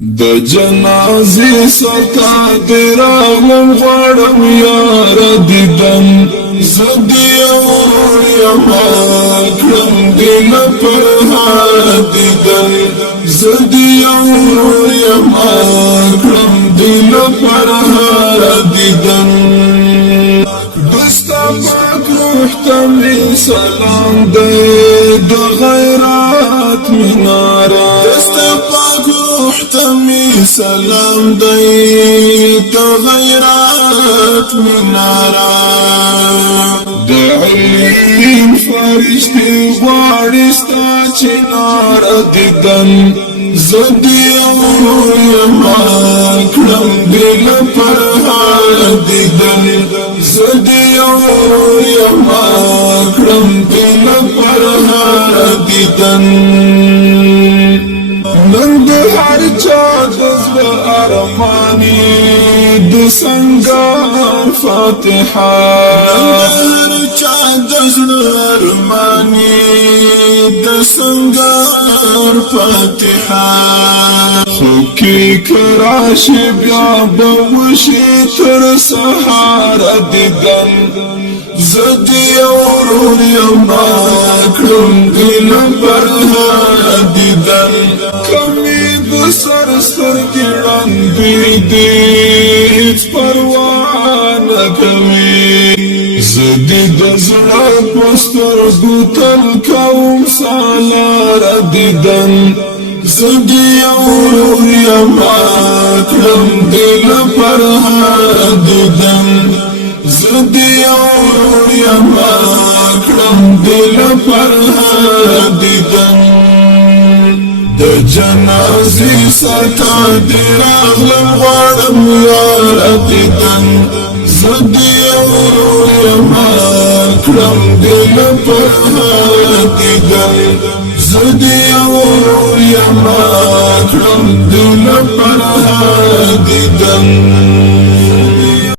د جنازې ستا دراغلم غواړم یار دیدن زدی اور یما کړم دل پر هار دیدن زدی اور یما کړم دل پر هار دیدن دستا پاک روح ته می سلام دی د غیرات مناره دستا پاک روح ته می سلام دی د غیرات مناره د علیم فرشتي غواړي ستا چناره دیدن زدی اور یما کړم دل پر هار دیدن زدی اور یما کړم دل پر هار دیدن نن د هر چا د زړه ارمانی د سنگار فاتحه نن د هر چا د زړه ارمانی د سنگار فاتحه خو کی کراش بیا بوشی تر سحار دیدن زدی اور یما کړم دل پر هار دیدن کمی د سر ګړن دې پروا نه کوي زدی د زړه پستر ګوتل کوم سالار دیدن زدی اور یما کړم دل پر هار دیدن زدی اور یما کړم دل پر هار دیدن د جنازې ستا دراغلم غواړم یار دیدن زدی اور یما کړم دل پر هار دیدن زدی اور یما کړم دل پر هار دیدن